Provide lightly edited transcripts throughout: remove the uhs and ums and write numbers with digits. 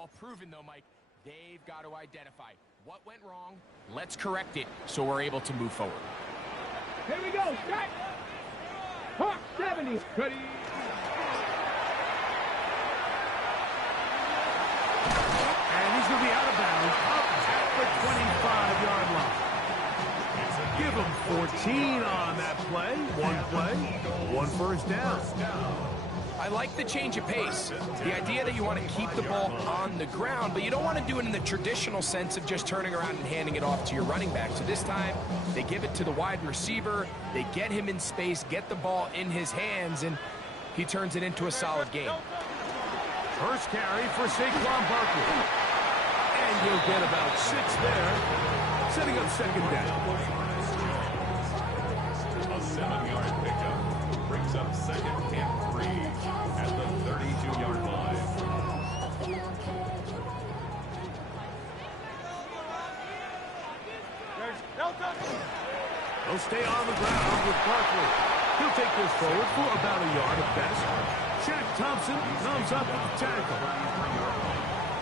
Ball proven, though, Mike. They've got to identify what went wrong. Let's correct it so we're able to move forward. Here we go. Strike. Hawk 70. Ready. And he's going to be out of bounds up at the 25-yard line. Give him 14 on that play. One first down. I like the change of pace. The idea that you want to keep the ball on the ground, but you don't want to do it in the traditional sense of just turning around and handing it off to your running back. So this time, they give it to the wide receiver. They get him in space, get the ball in his hands, and he turns it into a solid game. First carry for Saquon Barkley. And you'll get about 6 there, setting up second down. A 7-yard pickup brings up second and 3 at the 32-yard line. They'll stay on the ground with Barkley. He'll take this forward for about a yard at best. Shaq Thompson comes up with the tackle.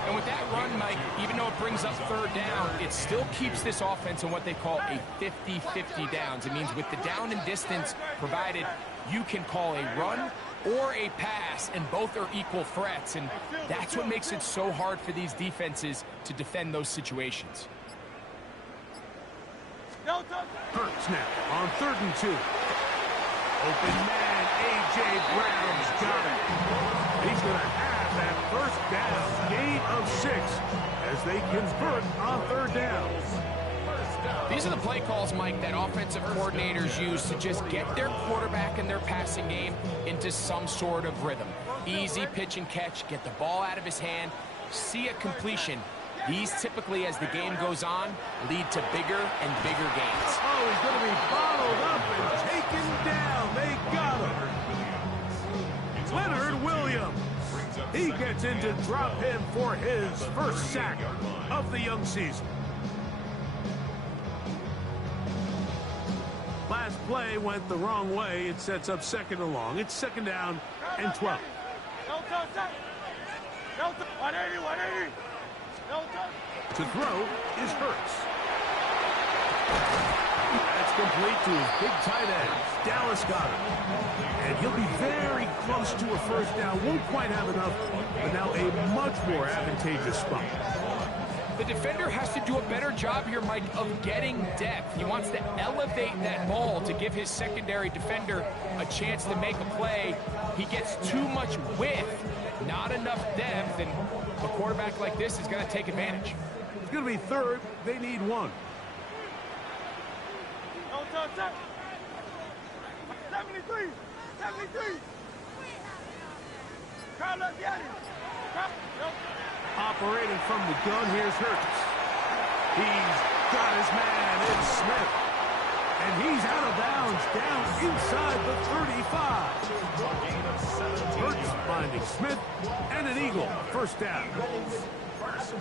And with that run, Mike, even though it brings up third down, it still keeps this offense in what they call a 50-50 downs. It means with the down and distance provided, you can call a run or a pass, and both are equal threats. And that's what makes it so hard for these defenses to defend those situations. Hurts now on 3rd and 2. Open man, A.J. Brown's got it. He's going to have that first down, gain of 6, as they convert on 3rd down. These are the play calls, Mike, that offensive coordinators use to just get their quarterback and their passing game into some sort of rhythm. Easy pitch and catch, get the ball out of his hand, see a completion. These typically, as the game goes on, lead to bigger and bigger gains. Oh, he's going to be bottled up and taken down. They got him. Leonard Williams. He gets in to drop him for his first sack of the young season. Last play went the wrong way. It sets up 2nd and long. It's 2nd down and 12. To throw is Hurts. That's complete to his big tight end, Dallas Goedert. And he'll be very close to a first down. Won't quite have enough, but now a much more advantageous spot. The defender has to do a better job here, Mike, of getting depth. He wants to elevate that ball to give his secondary defender a chance to make a play. He gets too much width, not enough depth, and a quarterback like this is going to take advantage. It's going to be 3rd. They need 1. 73. Operating from the gun, here's Hurts. He's got his man, it's Smith. And he's out of bounds, down inside the 35. Hurts finding Smith, and an eagle, first down.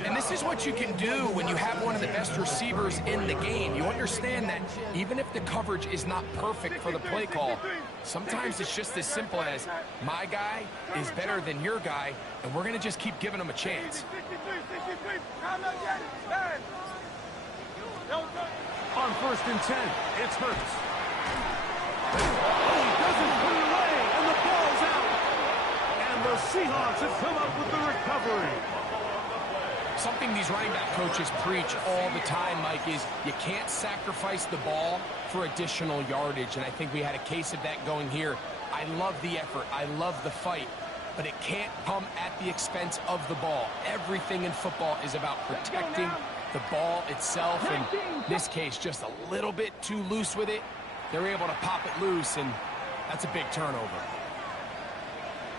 And this is what you can do when you have one of the best receivers in the game. You understand that even if the coverage is not perfect for the play call, sometimes it's just as simple as my guy is better than your guy, and we're going to just keep giving him a chance. On 1st and 10, it's Hurts. Oh, he doesn't put it away, and the ball's out. And the Seahawks have come up with the recovery. Something these running back coaches preach all the time, Mike, is you can't sacrifice the ball for additional yardage, and I think we had a case of that going here. I love the effort. I love the fight, but it can't come at the expense of the ball. Everything in football is about protecting the ball itself, and in this case, just a little bit too loose with it. They're able to pop it loose, and that's a big turnover.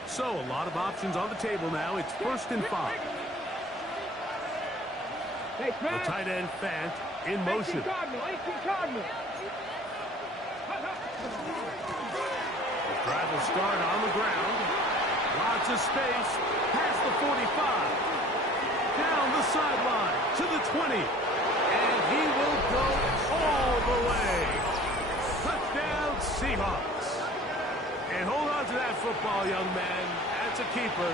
So a lot of options on the table now. It's 1st and 5. The tight end Fant in motion. The drive will start on the ground. Lots of space past the 45. Down the sideline to the 20. And he will go all the way. Touchdown Seahawks. And hold on to that football, young man. That's a keeper.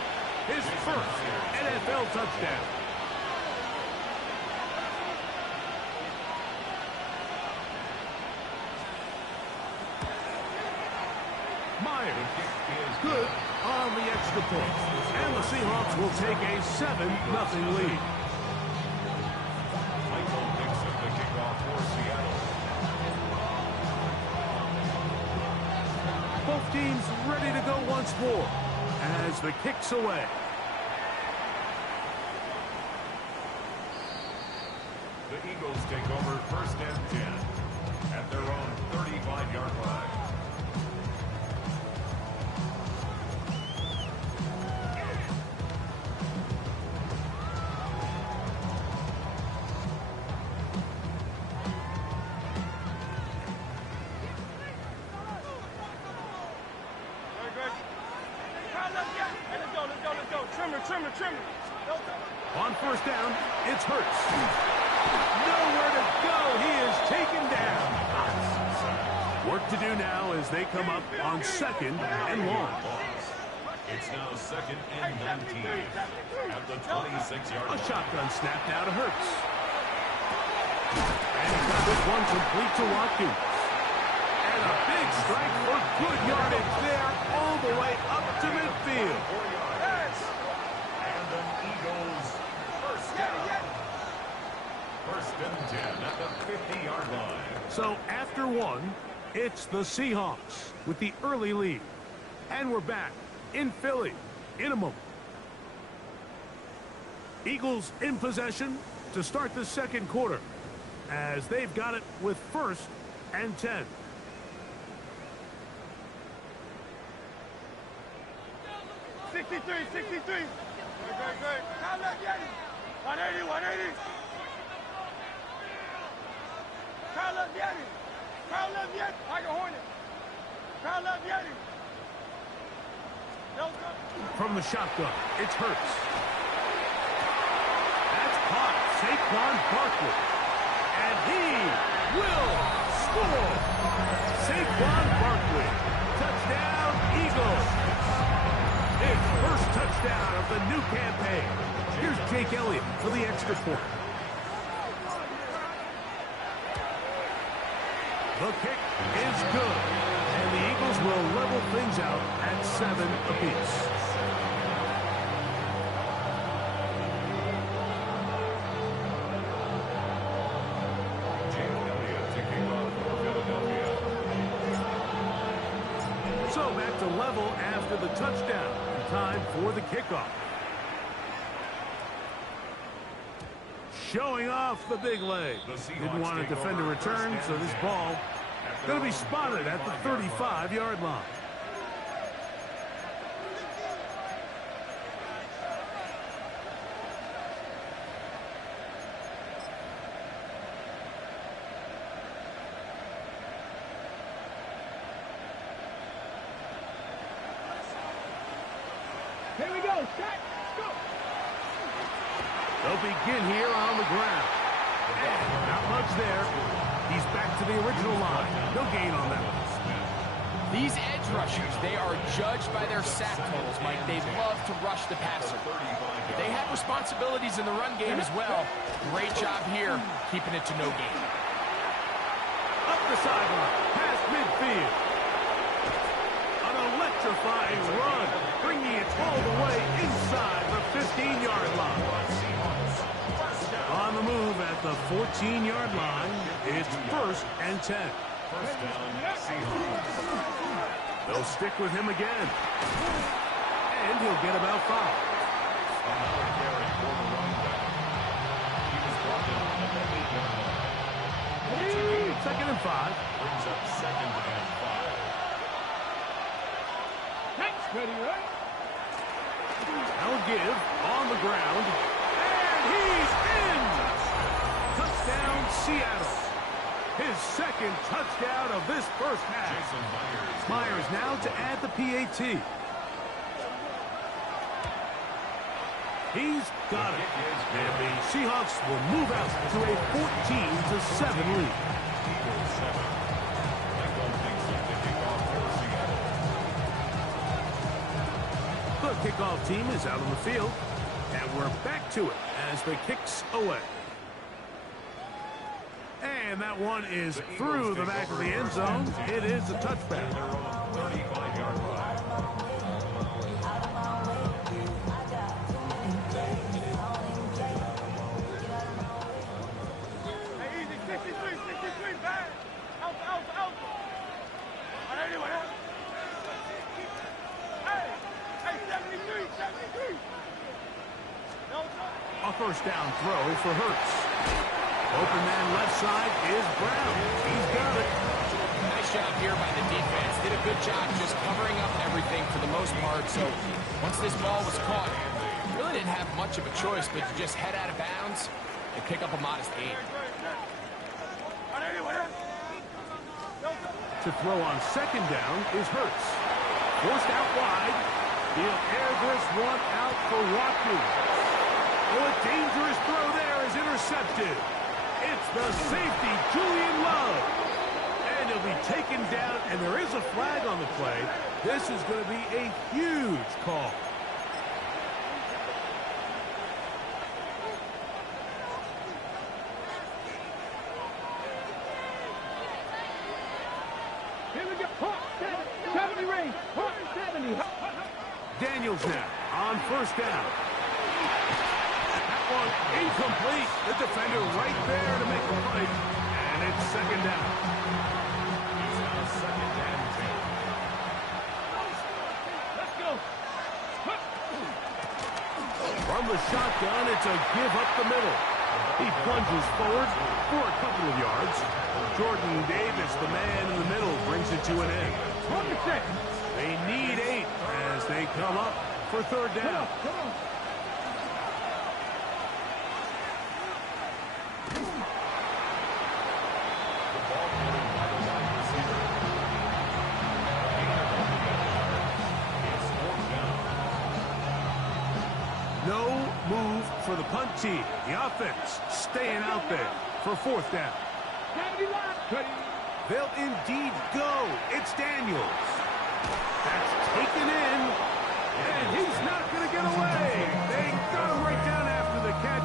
his first NFL touchdown. Myers, good on the extra point. And the Seahawks will take a 7-0 lead. Michael Dixon, the kickoff for Seattle. Both teams ready to go once more as the kick's away. The Eagles take over first and 10 at their own 35-yard line. On first down, it's Hurts. Nowhere to go. He is taken down. Work to do now as they come up on second and long. It's now second and 19 at the 26-yard line. A shotgun snap now to Hurts. And he got this one complete to Watkins. And a big strike for good yardage there all the way up to midfield. 4 yards. And an Eagles first down. First and 10 at the 50-yard line. So after one, it's the Seahawks with the early lead. And we're back in Philly in a moment. Eagles in possession to start the second quarter as they've got it with first and 10. Great. Count left, Yeti. 180, 180. Count left, Yeti. Count left, Yeti. Like a Hornet. Count left, Yeti. From the shotgun, it's Hurts. That's caught. Saquon Barkley. And he will score. Saquon Barkley. Touchdown, Eagles. His first touchdown of the new campaign. Here's Jake Elliott for the extra point. The kick is good. And the Eagles will level things out at 7 apiece. Jake Elliott taking off for Philadelphia. So back to level after the touchdown. Time for the kickoff. Showing off the big leg. Didn't want to defend a return, so this ball going to be spotted at the 35-yard line. Here we go. Shot. Go. They'll begin here on the ground. And not much there. He's back to the original line. No gain on that one. These edge rushers, they are judged by their sack totals, Mike. They love to rush the passer. They have responsibilities in the run game as well. Great job here, keeping it to no gain. Up the sideline, past midfield. An electrifying run, bringing it all the way inside the 15-yard line. On the move at the 14-yard line, it's first and 10. First down, Seahawks. They'll stick with him again. And he'll get about 5. Another carry for the running back. He was brought down at the 8-yard line. Second and 5. Brings up second and 5. Next. Ready, right? Now give on the ground. And he's in! Touchdown, Seattle. His second touchdown of this first half. Jason Myers. Myers now to add the PAT. He's got it. And the Seahawks will move out to a 14-7 lead. Eagles 7. Michael Dixon to kick off for Seattle. The kickoff team is out on the field. And we're back to it as the kick's away. And that one is through the back of the end zone. It is a touchback. 35-yard line. Hey, easy. 63, back. Out. Anyway. Hey, 73. A first down throw for Hurts. Open man left side is Brown. He's got it. Nice job here by the defense. Did a good job just covering up everything for the most part. So once this ball was caught, really didn't have much of a choice but to just head out of bounds and pick up a modest gain. To throw on second down is Hurts. Forced out wide. He'll air this one out for Watkins. Oh, a dangerous throw there is intercepted. It's the safety, Julian Love. And he'll be taken down, and there is a flag on the play. This is going to be a huge call. Here we go. 70 range. 70. Daniels now on first down. That one incomplete. The defender right there to make the play. And it's second down. He's now second and 10. Let's go. From the shotgun, it's a give up the middle. He plunges forward for a couple of yards. Jordan Davis, the man in the middle, brings it to an end. 100%. They need 8 as they come up for third down. Come on. No move for the punt team. The offense staying out there for fourth down. 70 line. They'll indeed go. It's Daniels. That's taken in. And he's not going to get away. They got him right down after the catch.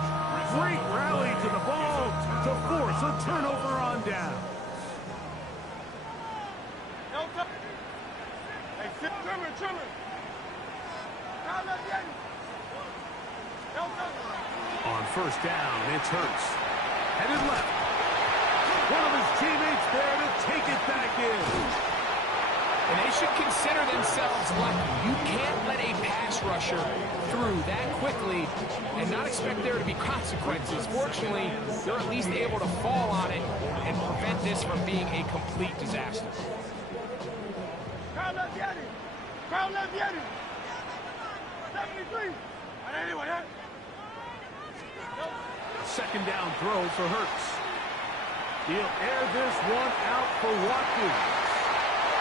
Great rally to the ball to force a turnover on down. Hey, trimmer. On first down, it's Hurts. Headed left. One of his teammates there to take it back in. And they should consider themselves lucky. You can't let a pass rusher through that quickly and not expect there to be consequences. Fortunately, they're at least able to fall on it and prevent this from being a complete disaster. Crowd left Yeti. 73. Anyway. Second down throw for Hurts. He'll air this one out for Watkins.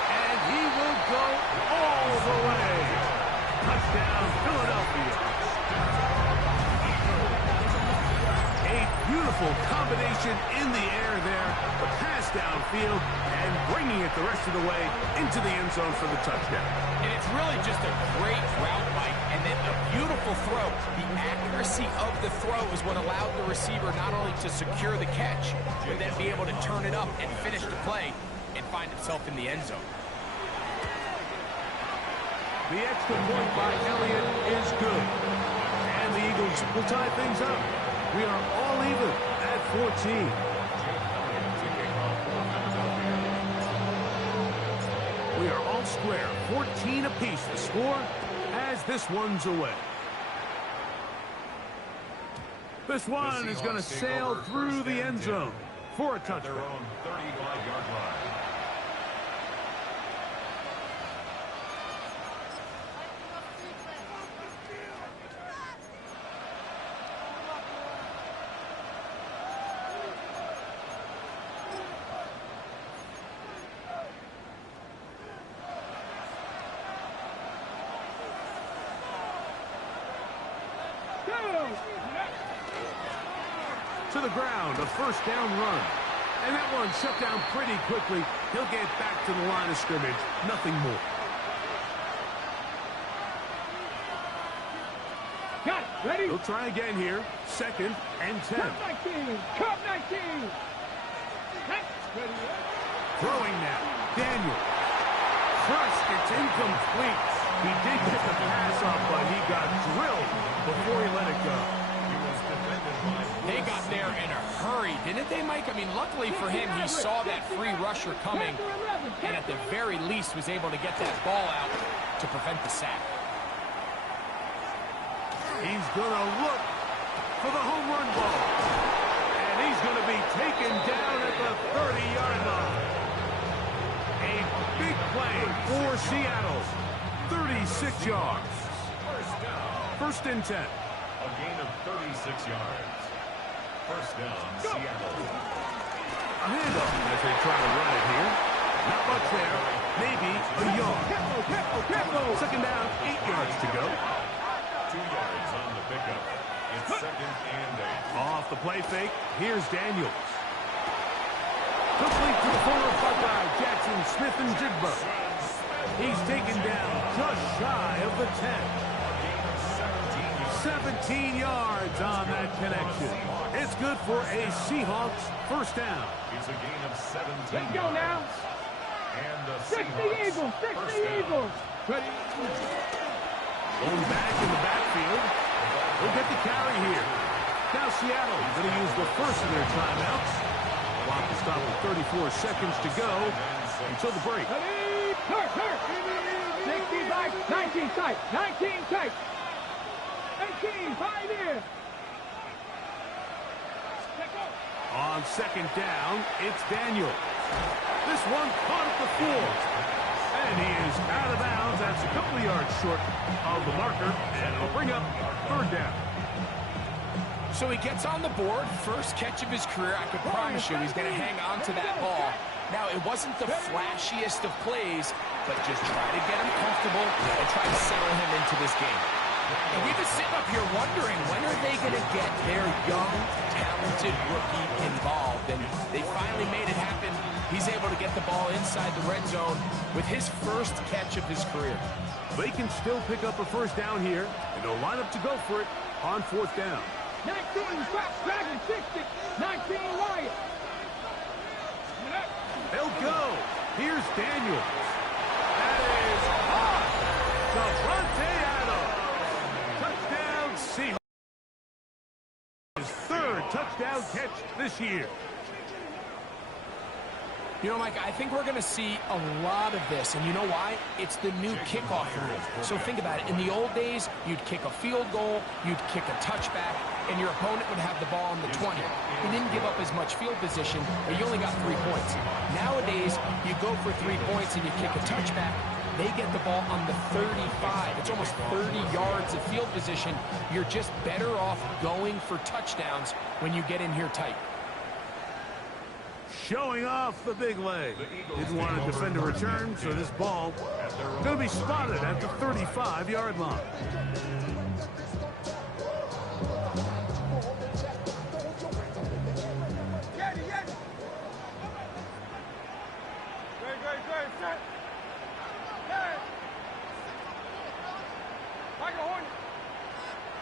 And he will go all the way. Touchdown, Philadelphia. A beautiful combination in the air there. The pass downfield and bringing it the rest of the way into the end zone for the touchdown. And it's really just a great route, Mike, and then a beautiful throw. The accuracy of the throw is what allowed the receiver not only to secure the catch, but then be able to turn it up and finish the play and find himself in the end zone. The extra point by Elliott is good. And the Eagles will tie things up. We are all even at 14. We are all square. 14 apiece to score as this one's away. This one is going to sail through the end zone for a touchdown. Their own 35-yard line. To the ground, a first down run. And that one shut down pretty quickly. He'll get back to the line of scrimmage. Nothing more. Ready? He'll try again here. 2nd and 10. Cup 19. Cup 19. Ready? Throwing now. Daniel. First, it's incomplete. He did get the pass off, but he got drilled before he let it go. They got there in a hurry, didn't they, Mike? I mean, luckily for him, he saw that free rusher coming and at the very least was able to get that ball out to prevent the sack. He's going to look for the home run ball. And he's going to be taken down at the 30-yard line. A big play for Seattle. 36 yards. First and 10. A gain of 36 yards. First down, Seattle. A handoff as they try to run it here. Not much there. Maybe a yard. Second down, 8 yards to go. 2 yards on the pickup. It's 2nd and 8. Off the play fake, here's Daniels. Complete to the former Buckeye, Jackson Smith-Njigba. He's taken down just shy of the 10. 17 yards on that connection. It's good for a Seahawks first down. It's a gain of 17 Let's go now. And the 60 Eagles. 60 Eagles. Ready? Going back in the backfield. We'll get the carry here. Now Seattle going to use the first of their timeouts. Clock will stop with 34 seconds to go until the break. Ready? Hurt. 60 tight. 19 tight. 19 tight. 18, 5 in. On second down, it's Daniel. This one caught at the 4. And he is out of bounds. That's a couple of yards short of the marker. And it'll bring up third down. So he gets on the board, first catch of his career. I can promise you he's going to hang on to that ball. Now, it wasn't the flashiest of plays, but just try to get him comfortable and try to settle him into this game. And we've been sitting up here wondering, when are they going to get their young, talented rookie involved? And they finally made it happen. He's able to get the ball inside the red zone with his first catch of his career. They can still pick up a first down here, and they'll line up to go for it on fourth down. 19, Fox Dragon, 60, 19, Wyatt. They'll go. Here's Daniels. That is hot. Davante Adams. Touchdown, Seahawks. His third touchdown catch this year. You know, Mike, I think we're going to see a lot of this, and you know why? It's the new kickoff rule. So think about it. In the old days, you'd kick a field goal, you'd kick a touchback, and your opponent would have the ball on the 20. You didn't give up as much field position, but you only got 3 points. Nowadays, you go for 3 points and you kick a touchback, they get the ball on the 35. It's almost 30 yards of field position. You're just better off going for touchdowns when you get in here tight. Showing off the big leg. Didn't want to defend a return, so this ball is going to be spotted at the 35-yard line. Great, set. Hey. Like a hornet.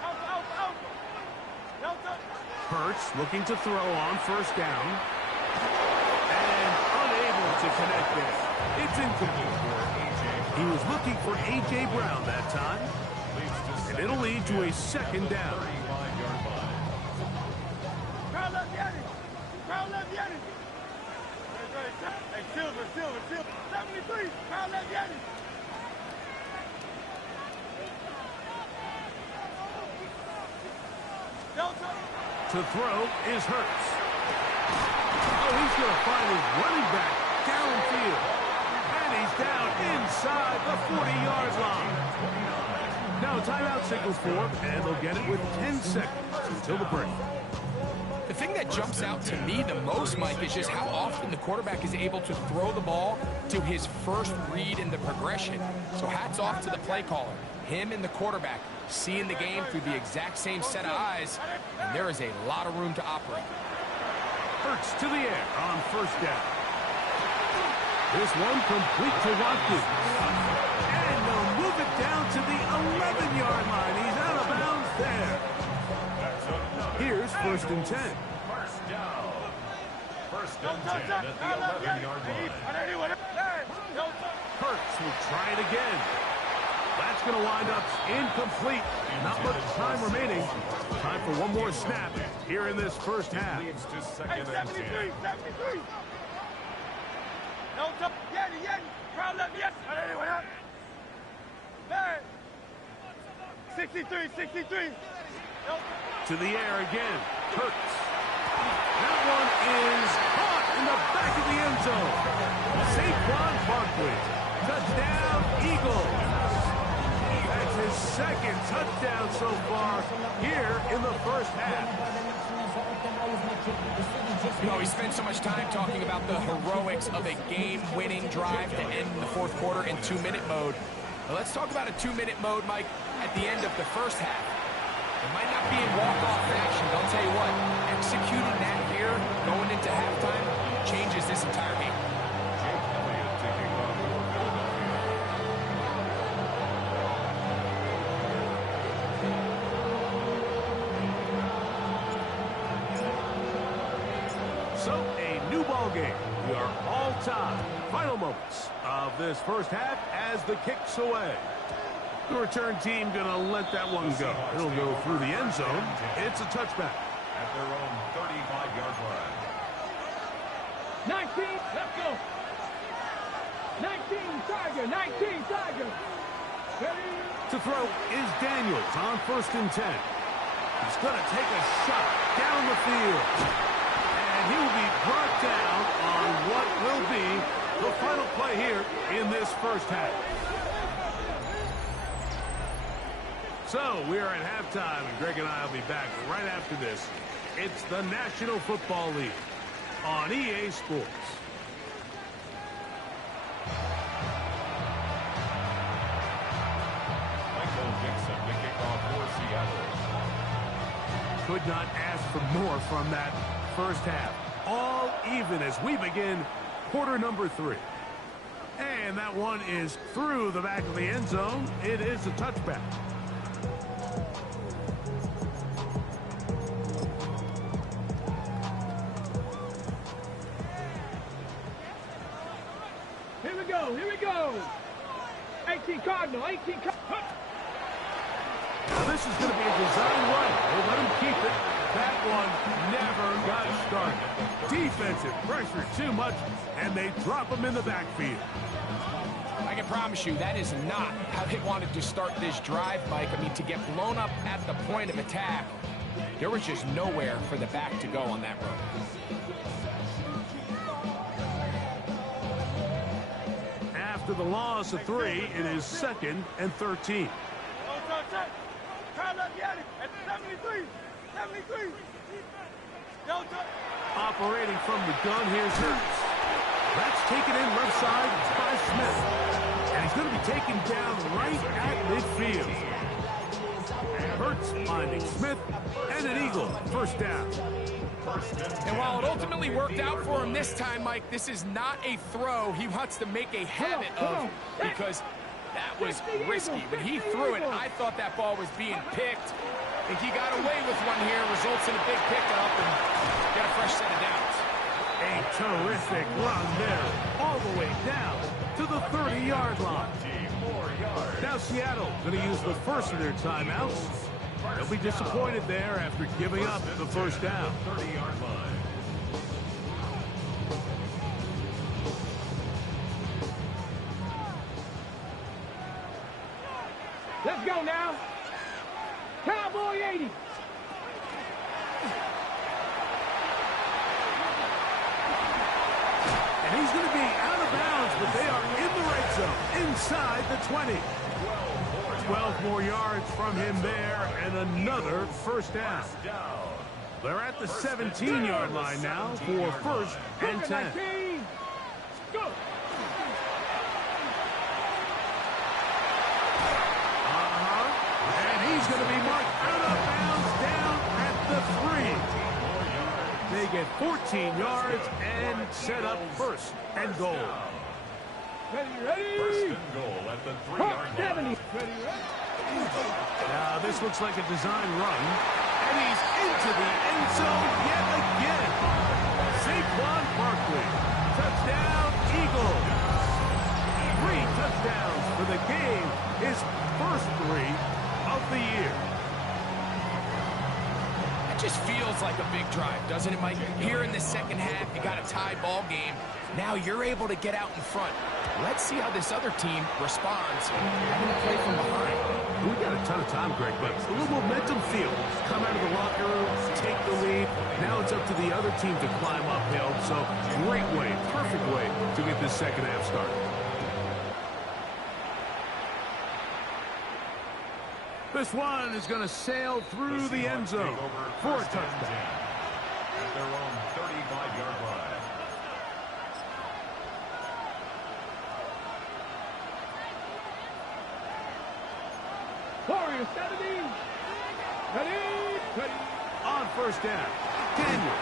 Out. Hurts looking to throw on first down. And unable to connect there. It's incomplete. He was looking for A.J. Brown that time. And it'll lead to a second down. Crowd left Yanni. Hey, Silver. 73. Crowd left Yanni. Delta. To throw is Hurts. Oh, he's going to find his running back downfield. And he's down inside the 40-yard line. Now timeout signals for him, and they'll get it with 10 seconds until the break. The thing that jumps out to me the most, Mike, is just how often the quarterback is able to throw the ball to his first read in the progression. So hats off to the play caller. Him and the quarterback seeing the game through the exact same set of eyes, and there is a lot of room to operate. Hurts to the air on first down. This one complete to Watkins. And they'll move it down to the 11-yard line. He's out of bounds there. first and 10. First down. First and 10 at the 11-yard line. Hurts will try it again. That's going to wind up incomplete. Not much time remaining. Time for one more snap here in this first half. Leads to second and 10. 63. To the air again. Hurts. That one is caught in the back of the end zone. Saquon Barkley. Touchdown, Eagles. That's his second touchdown so far here in the first half. You know, we spent so much time talking about the heroics of a game-winning drive to end the fourth quarter in 2-minute mode. Well, let's talk about a 2-minute mode, Mike, at the end of the first half. It might not be in walk-off fashion, but I'll tell you what, executing that here, going into halftime, changes this entire game. Jake Elliott taking on Philadelphia. So, a new ball game. We are all tied. Final moments of this first half as the kick's away. The return team going to let that one go. It'll go through the end zone. It's a touchback. At their own 35-yard line. 19, let's go. 19 Tiger. Ready? To throw is Daniels on first and 10. He's going to take a shot down the field. And he will be brought down on what will be the final play here in this first half. So, we are at halftime, and Greg and I will be back right after this. It's the National Football League on EA Sports. Michael Dixon to kick off for Seattle. Could not ask for more from that first half. All even as we begin quarter number 3. And that one is through the back of the end zone. It is a touchback. Here we go. 18 Cardinal. Now this is going to be a design run. They let him keep it. That one never got started. Defensive pressure too much, and they drop him in the backfield. I can promise you that is not how they wanted to start this drive, Mike. I mean, to get blown up at the point of attack, there was just nowhere for the back to go on that run. After the loss of 3, it is 2nd and 13. Operating from the gun, here's Hurts. That's taken in left side by Smith. And he's going to be taken down right at midfield. Hurts finding Smith, and an Eagle first down. And while it ultimately worked out for him this time, Mike, this is not a throw he wants to make a habit of, because that was risky. When he threw it, I thought that ball was being picked. I think he got away with one here, results in a big pickup, and get a fresh set of downs. A terrific run there, all the way down to the 30-yard line. Now Seattle going to use the first of their timeouts. They'll be disappointed there after giving up the first down. 30-yard line. Let's go now. Cowboy 80. And he's going to be out of bounds, but they are in the red zone, inside the 20. 12 more yards from him there, and another first down. They're at the 17-yard line now for first and 10. Go. And he's going to be marked out of bounds down at the 3. They get 14 yards and set up first and goal. Ready. First and goal at the 3-yard line. Now this looks like a design run, and he's into the end game his first 3 of the year. It just feels like a big drive, doesn't it, Mike? Here in the second half, you got a tie ball game. Now you're able to get out in front. Let's see how this other team responds having to play from behind. We got a ton of time, Greg, but a little momentum feel. Come out of the locker room, take the lead. Now it's up to the other team to climb uphill. So great way, perfect way to get this second half started. This one is going to sail through the end zone for a touchdown. At their own 35-yard line. Warriors 70. Ready. On first down, Daniel.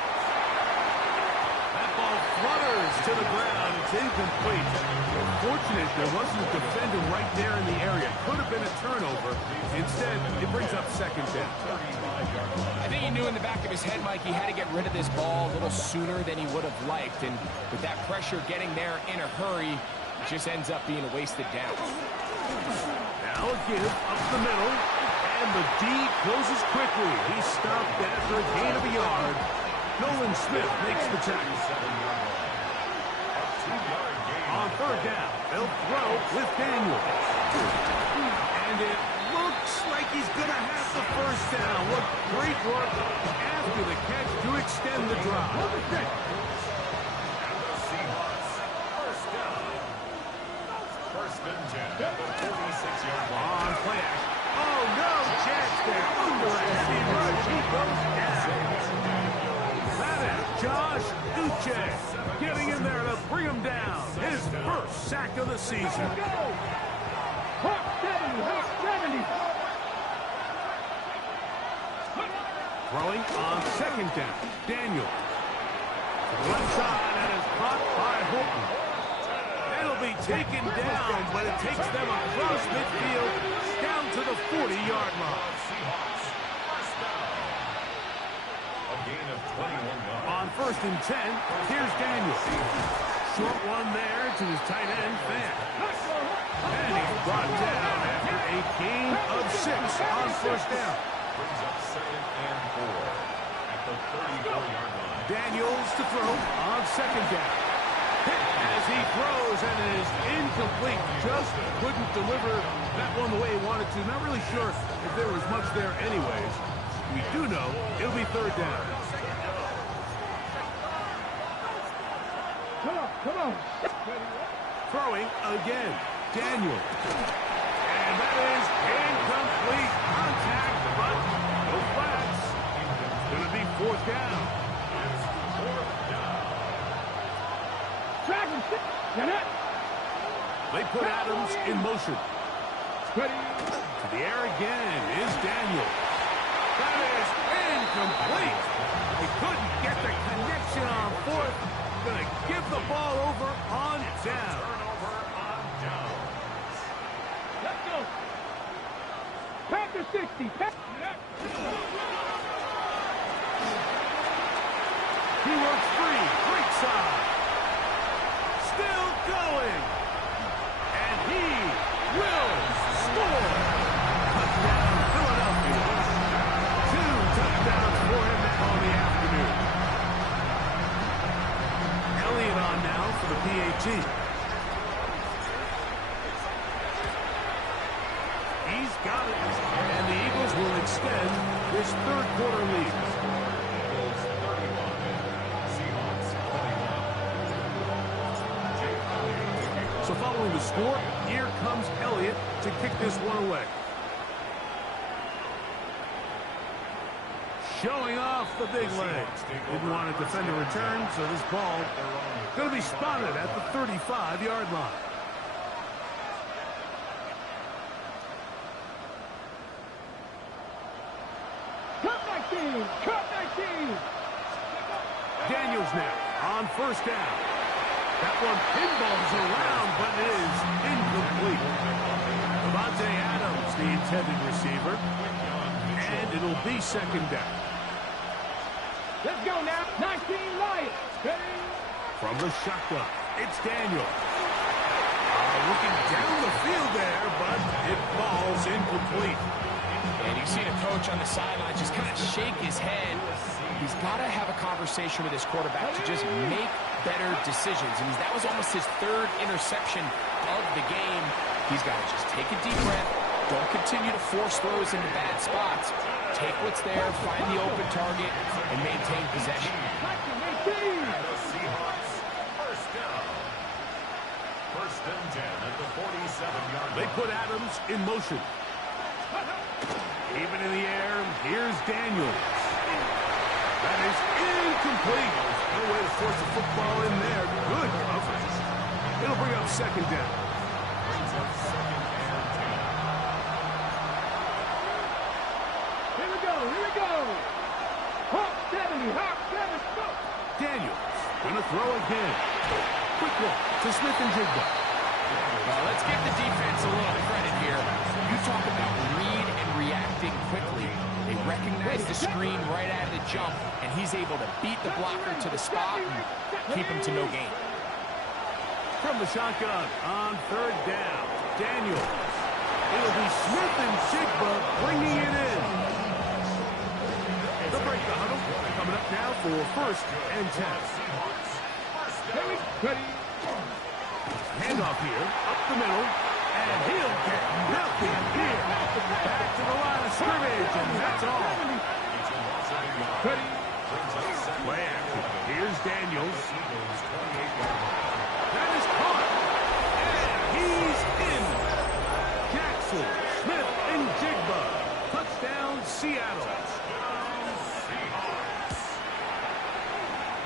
That ball flutters to the ground. It's incomplete. Fortunate there wasn't a defender right there in the area. Could have been a turnover. Instead, it brings up second down. I think he knew in the back of his head, Mike, he had to get rid of this ball a little sooner than he would have liked. And with that pressure getting there in a hurry, it just ends up being a wasted down. Now a give up the middle. And the D closes quickly. He stopped after a gain of a yard. Nolan Smith makes the tackle. On third down, they'll throw with Daniel. And it looks like he's going to have the first down. What great work after the catch to extend the drive. And the Seahawks, first down. First and 10 at the 46-yard line. On play action. Oh, no chance there. Under a heavy rush. He goes down. That is Josh Uche getting in there to bring him down. His first sack of the season. Hawk 70. Throwing on second down. Daniel. To the left side and is caught by Holton. It'll be taken down, but it takes them across midfield down to the 40-yard line. Seahawks, first down. A gain of 21 yards. On first and 10, here's Daniel. Short one there to his tight end, Fan. And he's brought down after a gain of 6 on first down. Brings up second and 4 at the 34-yard line. Daniels to throw on second down. Hit as he throws and it is incomplete. Just couldn't deliver that one the way he wanted to. Not really sure if there was much there anyways. We do know it'll be third down. Come on. Throwing again. Daniel. And that is incomplete. Contact, but no flags. It's going to be fourth down. They put Adams in motion. To the air again is Daniel. That is incomplete. They couldn't get the connection on fourth. Going to give the ball over on down. Turnover on down. Let's go. Packer 60. He works free. Great side. Still going. And he will score. Touchdown, Philadelphia. 2 touchdowns for him now in the afternoon. Elliott on now for the PAT. He's got it. And the Eagles will extend this third quarter lead. Eagles 31. Seahawks 21. So following the score, here comes Elliott to kick this one away. Showing off the big legs. Didn't want to defend a return, so this ball going to be spotted at the 35-yard line. Cut 19. Daniels now on first down. That one pinballs around, but it is incomplete. Devontae Adams, the intended receiver. And it'll be second down. Let's go now. 19 Lions. From the shotgun, it's Daniel. A looking down the field there, but it falls incomplete. And you see the coach on the sideline just kind of shake his head. He's got to have a conversation with his quarterback to just make better decisions. I mean, that was almost his third interception of the game. He's got to just take a deep breath. Don't continue to force throws into bad spots. Take what's there, find the open target, and maintain possession. The Seahawks, first down. First and 10 at the 47-yard line. They put Adams in motion. Even in the air, here's Daniels. That is incomplete. No way to force the football in there. Good coverage. It'll bring up second down. Brings up second and 10. Here we go. Hawk 70, Hawk 7, go. Daniels gonna throw again. Quick one to Smith and Jigba. Well, let's give the defense a little credit here. You talk about read and reacting quickly. They recognize the screen right out of the jump, and he's able to beat the blocker to the spot and keep him to no gain. From the shotgun on third down, Daniels. It'll be Smith and Jigba bringing it in. The break the huddle coming up now for first and 10. Ready. Handoff here, up the middle, and he'll get nothing here. Back to the line of scrimmage, and that's all. Ready. Play action. Here's Daniels. That is caught. And he's in. Jackson, Smith, and Jigba. Touchdown, Seattle.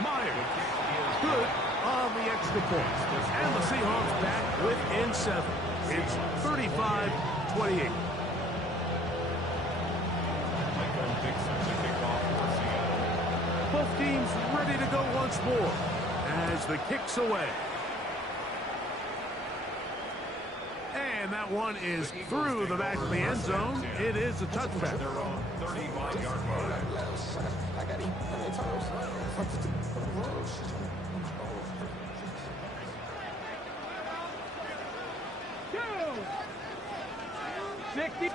Meyer. Good on the extra point. And the Seahawks back within 7. It's 35-28. Both teams ready to go once more as the kick's away. And that one is through the back of the end zone. It is a touchback. Their own 35-yard line. Go. 60.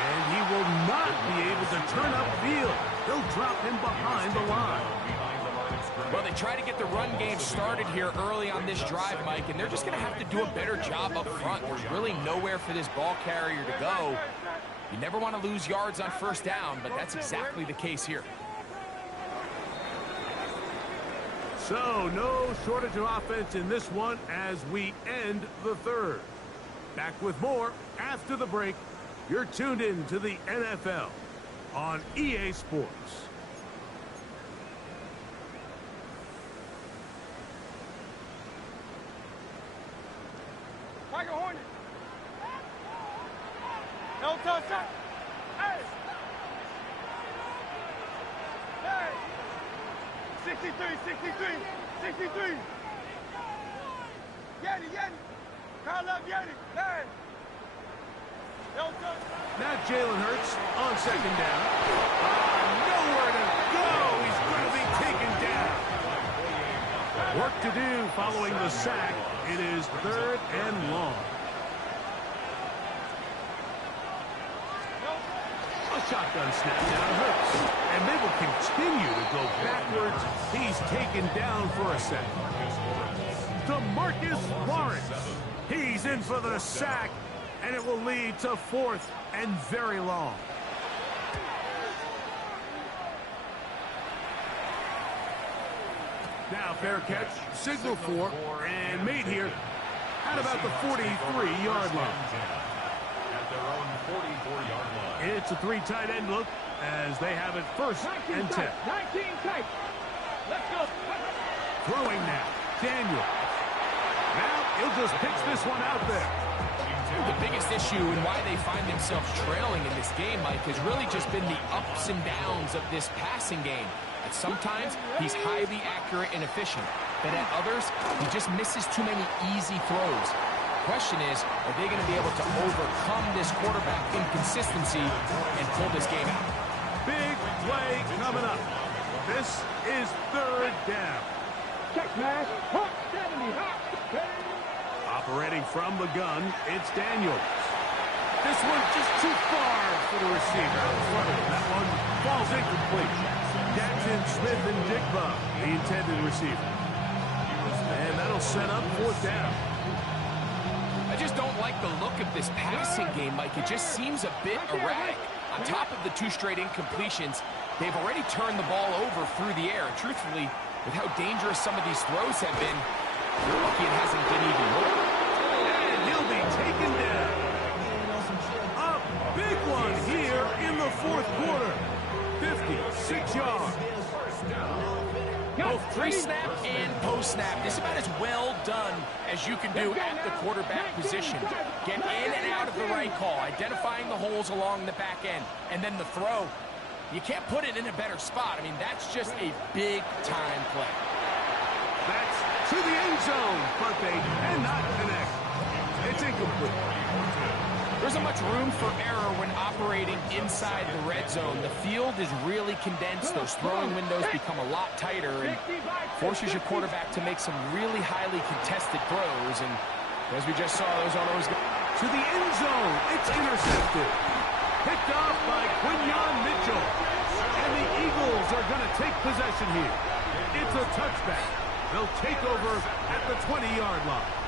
And he will not be able to turn upfield. They'll drop him behind the line. Well, they try to get the run game started here early on this drive, Mike, and they're just going to have to do a better job up front. There's really nowhere for this ball carrier to go. You never want to lose yards on first down, but that's exactly the case here. So, no shortage of offense in this one as we end the third. Back with more after the break. You're tuned in to the NFL on EA Sports. Tiger Hornet. No touchdown. Hey. Hey. 63. Yeti. Call up Yeti. Hey. No touchdown. Now Jalen Hurts on second down. Nowhere to go. He's going to be taken down. Work to do following the sack. It is third and long. A shotgun snap now Hurts. And they will continue to go backwards. He's taken down for a second. DeMarcus Lawrence. He's in for the sack. And it will lead to fourth and very long. Now fair catch, signal for, and made here at about the 43-yard line. At their own 44-yard line. It's a 3 tight end look as they have it first and 10. 19 tight. Let's go. Throwing now, Daniel. Now he'll just pitch this one out there. The biggest issue and why they find themselves trailing in this game, Mike, has really just been the ups and downs of this passing game. And sometimes he's highly accurate and efficient, but at others, he just misses too many easy throws. The question is, are they going to be able to overcome this quarterback inconsistency and pull this game out? Big play coming up. This is third down. Check smash. Hot 70. Hot. Operating from the gun, it's Daniels. This one just too far for the receiver. That one falls incomplete. Jackson, Smith, and Digba, the intended receiver. And that'll set up fourth down. I just don't like the look of this passing game, Mike. It just seems a bit erratic. On top of the 2 straight incompletions, they've already turned the ball over through the air. And truthfully, with how dangerous some of these throws have been, you're lucky it hasn't been even more. And he'll be taken down. A big one here in the fourth quarter. 56 yards. Both pre-snap and post-snap, this is about as well done as you can do at the quarterback position. Get in and out of the right call, identifying the holes along the back end, and then the throw. You can't put it in a better spot. I mean, that's just a big-time play. That's to the end zone, but they cannot connect. It's incomplete. There isn't much room for error when operating inside the red zone. The field is really condensed. Those throwing windows become a lot tighter and forces your quarterback to make some really highly contested throws. And as we just saw, those aren't always good. To the end zone, it's intercepted. Picked off by Quinyon Mitchell. And the Eagles are going to take possession here. It's a touchback. They'll take over at the 20-yard line.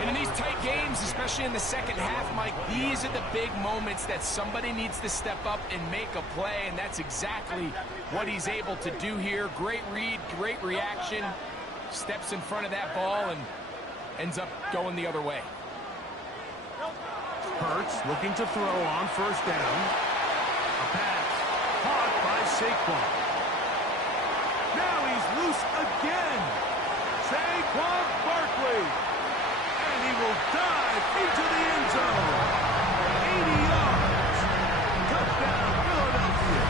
And in these tight games, especially in the second half, Mike, these are the big moments that somebody needs to step up and make a play, and that's exactly what he's able to do here. Great read, great reaction, steps in front of that ball and ends up going the other way. Hurts looking to throw on first down. A pass caught by Saquon. Now he's loose again. Saquon Barkley. And he will dive into the end zone. 80 yards. Touchdown, Philadelphia.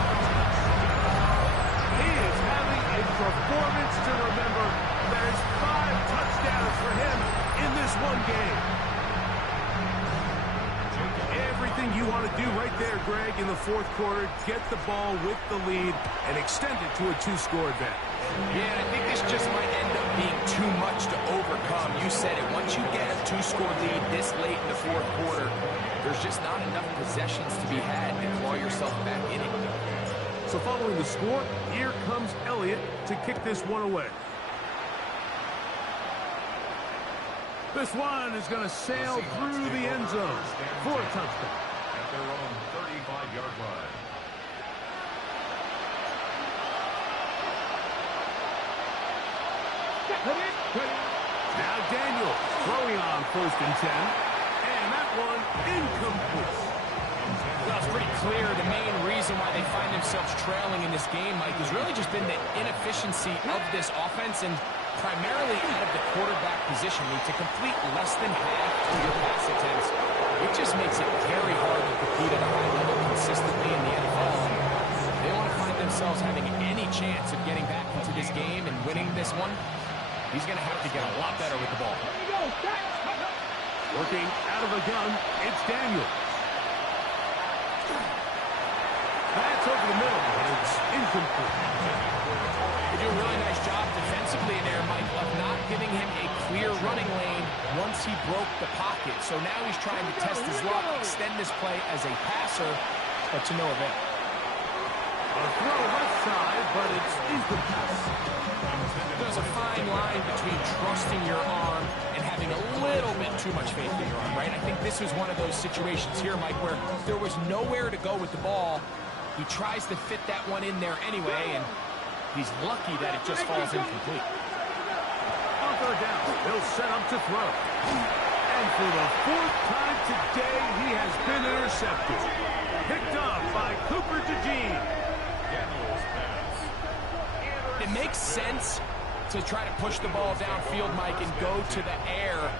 He is having a performance to remember. There's 5 touchdowns for him in this one game. Everything you want to do right there, Greg, in the fourth quarter, get the ball with the lead and extend it to a 2-score advantage. Yeah, I think this just might end up being too much to overcome. You said it. Once you get a 2-score lead this late in the fourth quarter, there's just not enough possessions to be had to claw yourself back in it. So following the score, here comes Elliott to kick this one away. This one is going to sail through the end zone for a touchdown. At their own 35-yard line. Now Daniel throwing on first and 10. And that one incomplete. Well, it's pretty clear the main reason why they find themselves trailing in this game, Mike, has really just been the inefficiency of this offense and primarily out of the quarterback position. I mean, to complete less than half of your pass attempts, it just makes it very hard to compete at a high level consistently in the NFL. They want to find themselves having any chance of getting back into this game and winning this one. He's going to have to get a lot better with the ball. Working out of a gun, it's Daniel. That's over the middle, but it's incomplete. They do a really nice job defensively in there, Mike, of not giving him a clear running lane once he broke the pocket. So now he's trying to test his luck, extend this play as a passer, but to no avail. A throw left side, but it's incomplete. There's a fine line between trusting your arm and having a little bit too much faith in your arm, right? I think this was one of those situations here, Mike, where there was nowhere to go with the ball. He tries to fit that one in there anyway, and he's lucky that it just falls incomplete. On third down, they'll set up to throw. And for the 4th time today, he has been intercepted. Picked up by Cooper DeJean. It makes sense to try to push the ball downfield, Mike, and go to the air.